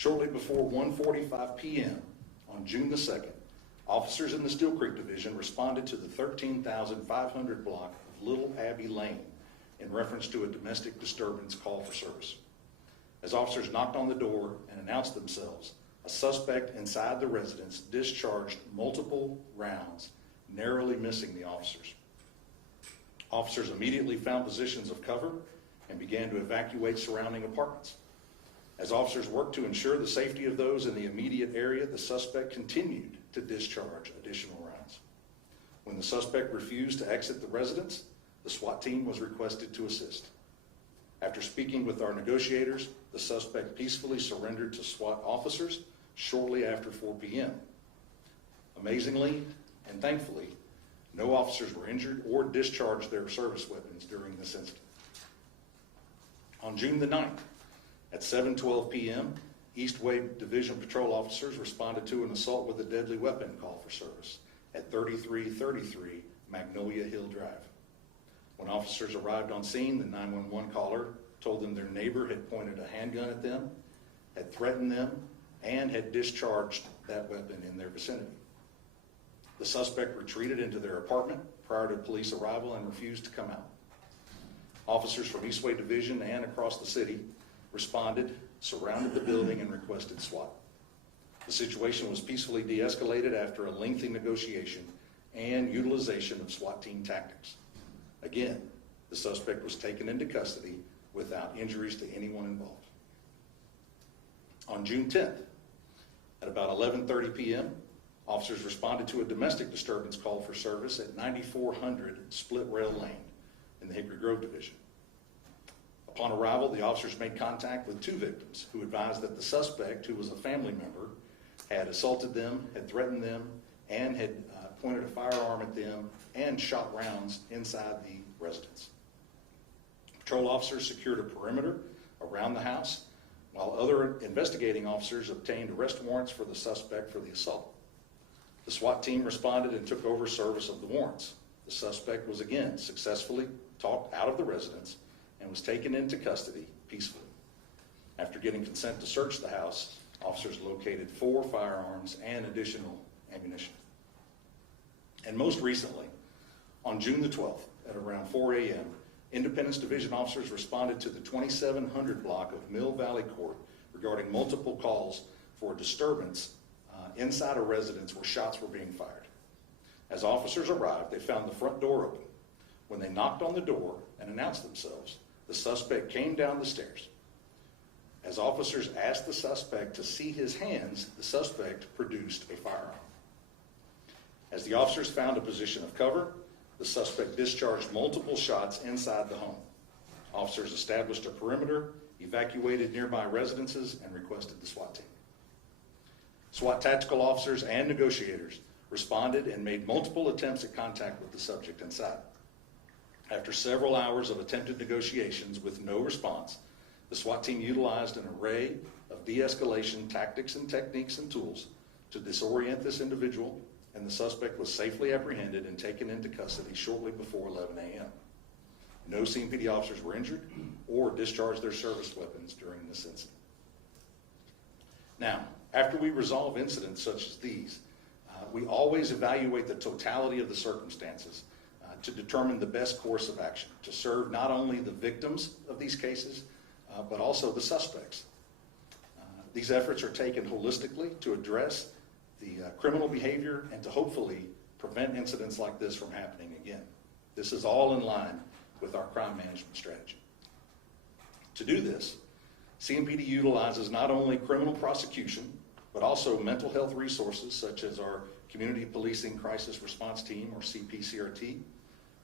Shortly before 1:45 p.m. on June the 2nd, officers in the Steel Creek Division responded to the 13,500 block of Little Abbey Lane in reference to a domestic disturbance call for service. As officers knocked on the door and announced themselves, a suspect inside the residence discharged multiple rounds, narrowly missing the officers. Officers immediately found positions of cover and began to evacuate surrounding apartments. As officers worked to ensure the safety of those in the immediate area, the suspect continued to discharge additional rounds. When the suspect refused to exit the residence, the SWAT team was requested to assist. After speaking with our negotiators, the suspect peacefully surrendered to SWAT officers shortly after 4 p.m. Amazingly and thankfully, no officers were injured or discharged their service weapons during this incident. On June the 9th, at 7:12 p.m., East Wade Division patrol officers responded to an assault with a deadly weapon call for service at 3333 Magnolia Hill Drive. When officers arrived on scene, the 911 caller told them their neighbor had pointed a handgun at them, had threatened them, and had discharged that weapon in their vicinity. The suspect retreated into their apartment prior to police arrival and refused to come out. Officers from East Wade Division and across the city responded, surrounded the building, and requested SWAT. The situation was peacefully de-escalated after a lengthy negotiation and utilization of SWAT team tactics. Again, the suspect was taken into custody without injuries to anyone involved. On June 10th, at about 11:30 p.m., officers responded to a domestic disturbance call for service at 9400 Split Rail Lane in the Hickory Grove Division. Upon arrival, the officers made contact with two victims who advised that the suspect, who was a family member, had assaulted them, had threatened them, and had pointed a firearm at them and shot rounds inside the residence. Patrol officers secured a perimeter around the house, while other investigating officers obtained arrest warrants for the suspect for the assault. The SWAT team responded and took over service of the warrants. The suspect was again successfully talked out of the residence and was taken into custody peacefully. After getting consent to search the house, officers located 4 firearms and additional ammunition. And most recently, on June the 12th, at around 4 a.m., Independence Division officers responded to the 2700 block of Mill Valley Court regarding multiple calls for a disturbance inside a residence where shots were being fired. As officers arrived, they found the front door open. When they knocked on the door and announced themselves, the suspect came down the stairs. As officers asked the suspect to see his hands, the suspect produced a firearm. As the officers found a position of cover, the suspect discharged multiple shots inside the home. Officers established a perimeter, evacuated nearby residences, and requested the SWAT team. SWAT tactical officers and negotiators responded and made multiple attempts at contact with the subject inside. After several hours of attempted negotiations with no response, the SWAT team utilized an array of de-escalation tactics and techniques and tools to disorient this individual, and the suspect was safely apprehended and taken into custody shortly before 11 a.m. No CMPD officers were injured or discharged their service weapons during this incident. Now, after we resolve incidents such as these, we always evaluate the totality of the circumstances to determine the best course of action to serve not only the victims of these cases, but also the suspects. These efforts are taken holistically to address the criminal behavior and to hopefully prevent incidents like this from happening again. This is all in line with our crime management strategy. To do this, CMPD utilizes not only criminal prosecution, but also mental health resources such as our Community Policing Crisis Response Team, or CPCRT,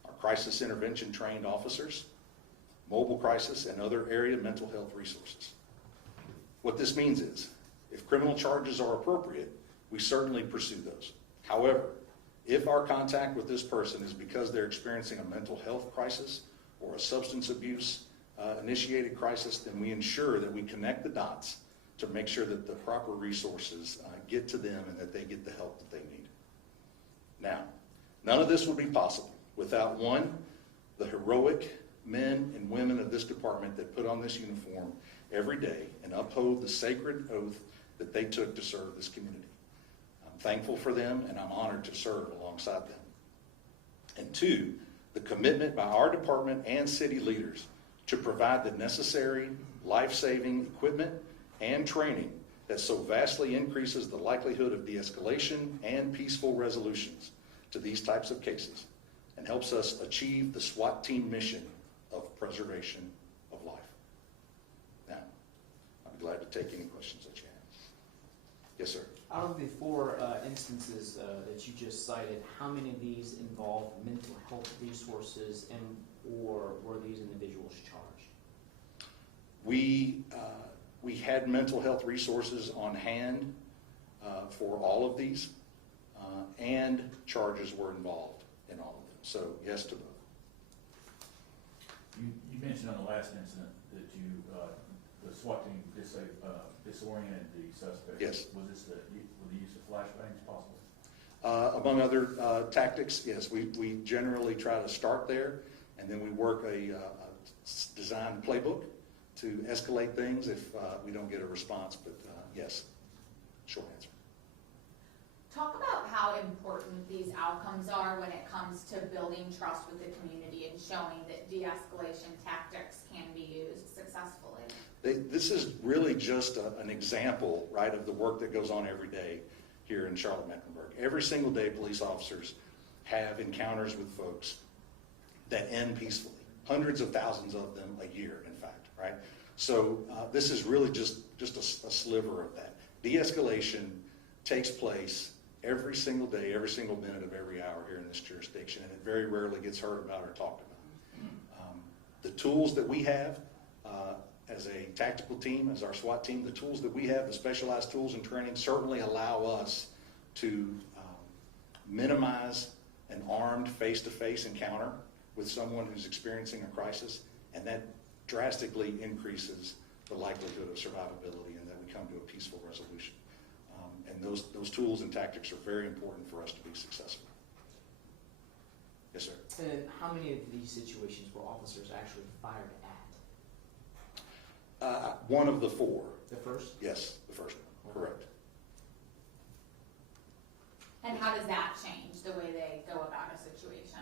our crisis intervention trained officers, mobile crisis, and other area mental health resources. What this means is, if criminal charges are appropriate, we certainly pursue those. However, if our contact with this person is because they're experiencing a mental health crisis or a substance abuse initiated crisis, then we ensure that we connect the dots to make sure that the proper resources get to them and that they get the help that they need. Now, none of this would be possible without, one, the heroic men and women of this department that put on this uniform every day and uphold the sacred oath that they took to serve this community. I'm thankful for them, and I'm honored to serve alongside them. And two, the commitment by our department and city leaders to provide the necessary life-saving equipment and training that so vastly increases the likelihood of de-escalation and peaceful resolutions to these types of cases and helps us achieve the SWAT team mission of preservation of life. Now, I'd be glad to take any questions that you have. Yes, sir. Out of the four instances that you just cited, how many of these involve mental health resources or were these individuals charged? We had mental health resources on hand for all of these, and charges were involved in all of them. So yes to both. You mentioned on the last incident that the SWAT team disoriented the suspect. Yes. Was this the use of flashbangs possible? Among other tactics, yes. We generally try to start there, and then we work a design playbook to escalate things if we don't get a response. But yes, short answer. Talk about how important these outcomes are when it comes to building trust with the community and showing that de-escalation tactics can be used successfully. This is really just an example, right, of the work that goes on every day here in Charlotte-Mecklenburg. Every single day, police officers have encounters with folks that end peacefully. Hundreds of thousands of them a year, in fact, right? So this is really just a sliver of that. De-escalation takes place every single day, every single minute of every hour here in this jurisdiction, and it very rarely gets heard about or talked about. The tools that we have as a tactical team, as our SWAT team, the tools that we have, the specialized tools and training, certainly allow us to minimize an armed face-to-face encounter with someone who's experiencing a crisis, and that drastically increases the likelihood of survivability and that we come to a peaceful resolution. And those tools and tactics are very important for us to be successful. Yes, sir. And how many of these situations were officers actually fired at? One of the four. The first? Yes, the first one. Correct. And how does that change the way they go about a situation?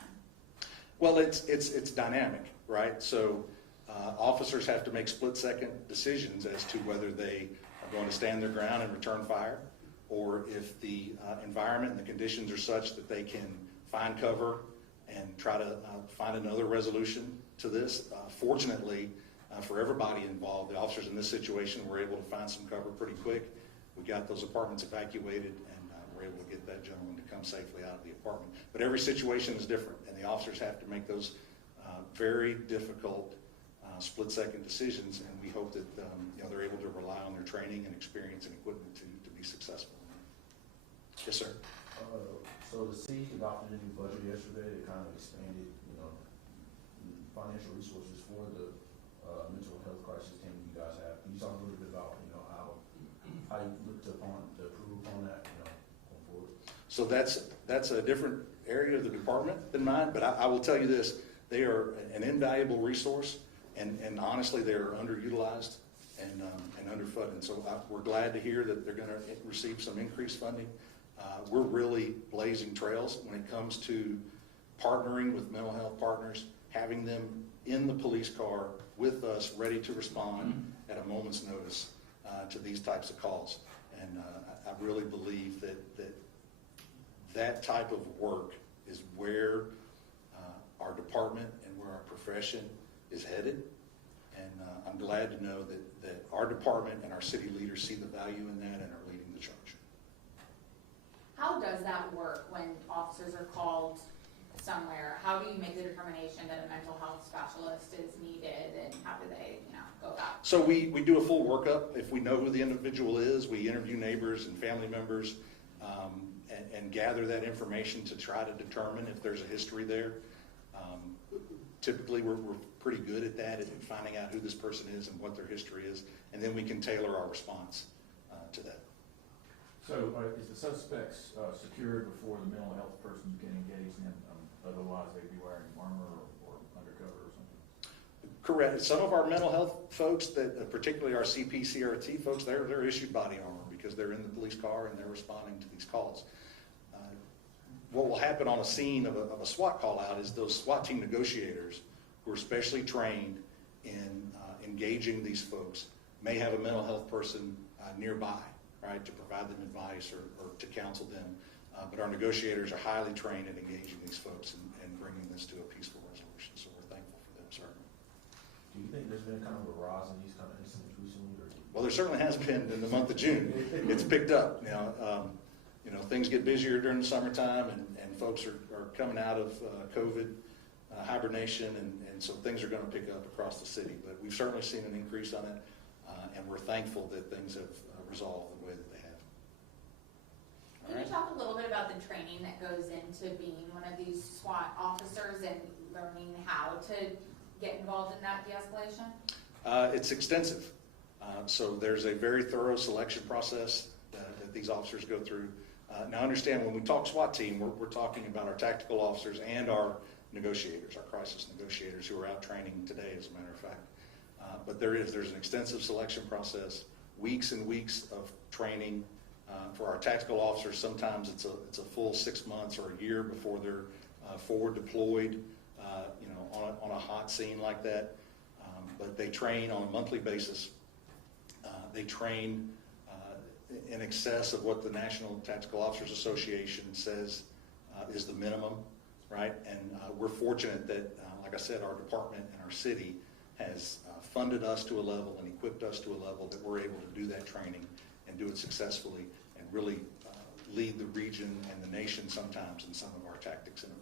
Well, it's dynamic, right? So officers have to make split-second decisions as to whether they are going to stand their ground and return fire, or if the environment and the conditions are such that they can find cover and try to find another resolution to this. Fortunately, for everybody involved, the officers in this situation were able to find some cover pretty quick. We got those apartments evacuated, and were able to get that gentleman to come safely out of the apartment. But every situation is different, and the officers have to make those very difficult split-second decisions, and we hope that they're able to rely on their training and experience and equipment to be successful. Yes, sir. So the city adopted a new budget yesterday. It kind of expanded, financial resources for the mental health crisis team you guys have. Can you talk a little bit about, how you looked upon to approve upon that, going forward? So that's a different area of the department than mine, but I will tell you this: they are an invaluable resource, and honestly, they are underutilized and underfunded. So we're glad to hear that they're going to receive some increased funding. We're really blazing trails when it comes to partnering with mental health partners, having them in the police car with us, ready to respond at a moment's notice to these types of calls. And I really believe that type of work is where our department and where our profession is headed. And I'm glad to know that our department and our city leaders see the value in that and are leading the charge. How does that work when officers are called somewhere? How do you make the determination that a mental health specialist is needed, and how do they, go about it? So we do a full workup. If we know who the individual is, we interview neighbors and family members and gather that information to try to determine if there's a history there. Typically, we're pretty good at that, at finding out who this person is and what their history is, and then we can tailor our response to that. So is the suspects secured before the mental health person can engage them? Otherwise, they'd be wearing armor or undercover or something? Correct. Some of our mental health folks, that particularly our CPCRT folks, they're issued body armor because they're in the police car and they're responding to these calls. What will happen on a scene of a SWAT call out is those SWAT team negotiators who are specially trained in engaging these folks may have a mental health person nearby, right, to provide them advice or to counsel them. But our negotiators are highly trained in engaging these folks and bringing this to a peaceful resolution. So we're thankful for them, certainly. Do you think there's been kind of a rise in these kind of incidents recently? Or? Well, there certainly has been in the month of June. It's picked up. Things get busier during the summertime, and folks are coming out of COVID hibernation, and so things are going to pick up across the city. But we've certainly seen an increase on it, and we're thankful that things have resolved the way that they have. Can you talk a little bit about the training that goes into being one of these SWAT officers and learning how to get involved in that de-escalation? It's extensive. So there's a very thorough selection process that these officers go through. Now understand, when we talk SWAT team, we're talking about our tactical officers and our negotiators, our crisis negotiators who are out training today, as a matter of fact. But there's an extensive selection process, weeks and weeks of training. For our tactical officers, sometimes it's a full 6 months or a year before they're forward deployed, on a hot scene like that. But they train on a monthly basis. They train in excess of what the National Tactical Officers Association says is the minimum, right? And we're fortunate that, like I said, our department and our city has funded us to a level and equipped us to a level that we're able to do that training and do it successfully and really lead the region and the nation sometimes in some of our tactics and